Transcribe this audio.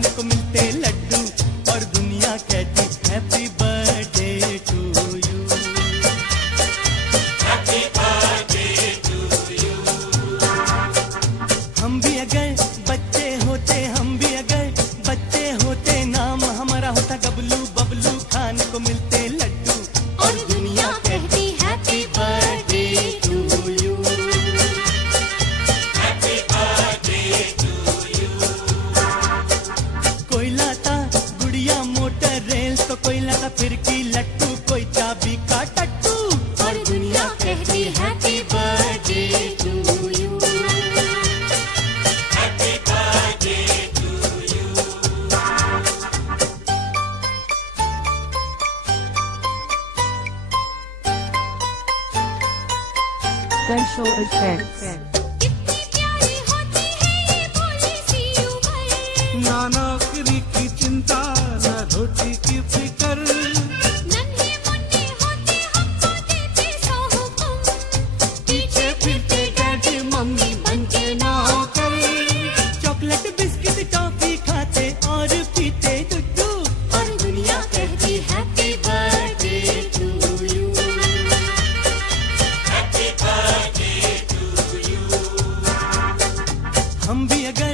खाने को मिलते लड्डू और दुनिया कहती happy birthday to you. Happy birthday to you. हम भी अगर बच्चे होते, हम भी अगर बच्चे होते, नाम हमारा होता गबलू बबलू, खाने को मिलते लड्डू और दुनिया कहती happy birthday to you. Happy birthday to you. कोई लाता गुड़िया मोटर रेल तो कोई लाता फिरकी लट्टू, कोई चाबी का टट्टू और दुनिया कहती happy birthday to you. Happy birthday to you. Special effects. कितनी प्यारी होती है ये भोली सी उम्र, ना नौकरी की चिंता ना रोटी की फिकर, नन्हे मुन्ने होते हमको देते सौ हुक्म, पीछे फिरते डैडी मम्मी बनके नौकर, चॉकलेट बिस्किट टॉफी खाते और पीते दुद्धू और दुनिया कहती happy birthday to you. Happy birthday to you. हम भी अगर